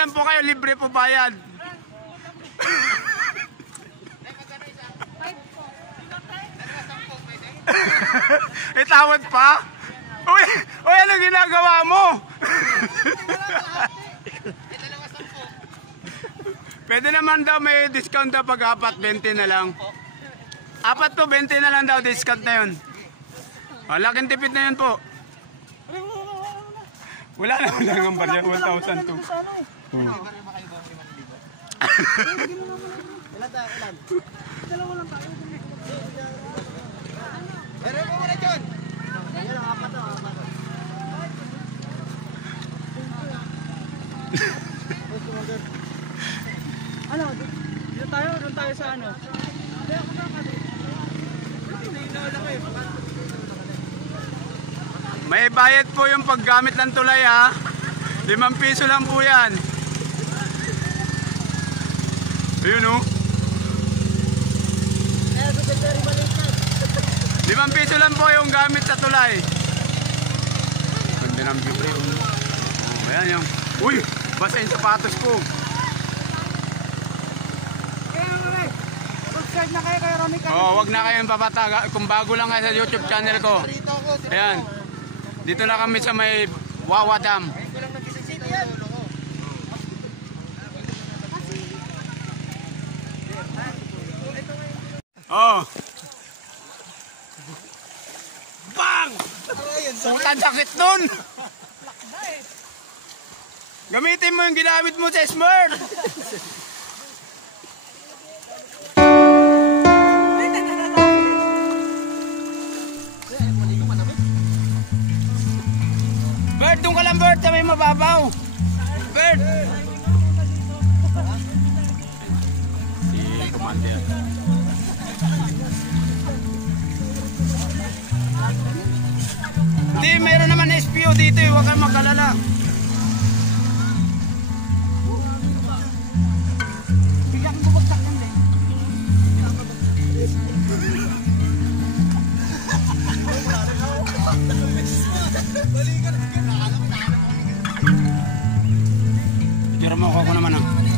lang po kayo, libre po bayad. Tawad pa? Uy, ano ginagawa mo? Pwede naman daw may discount daw pag apat, 20 na lang. Apat to, 20 na lang daw discount na yun. Laking tipid na yun po. Wala naman lang ang barya, 1,000 to. Ilan? Dalawa lang tayo. Meron mo muna dyan. Ayan ang apat o. Ano? Dito tayo? Doon tayo sa ano? May bayad po yung paggamit ng tulay ha. 5 piso lang po yan. Ayun o. 5 piso lang po yung gamit sa tulay. Ganda ng view pre. Oh, ayan yung. Uy, basa yung sapatos ko. Subscribe na kayo kay Ronnie Carlos. Oh, wag na kayong papataga. Kung bago lang kayo sa YouTube channel ko. Ayan. Dito na kami sa may Wawa Dam. Oh. Bang! Putan sakit nun! Gamitin mo yung ginamit mo sa Smart! Bird, doon ka lang Bird, sa may mababaw! Bird! Si Commander. Hindi, mayroon naman SPO dito eh, huwag kang mag-alala. Bigyan kong bubagsak yan din. Tira mo ako naman ah.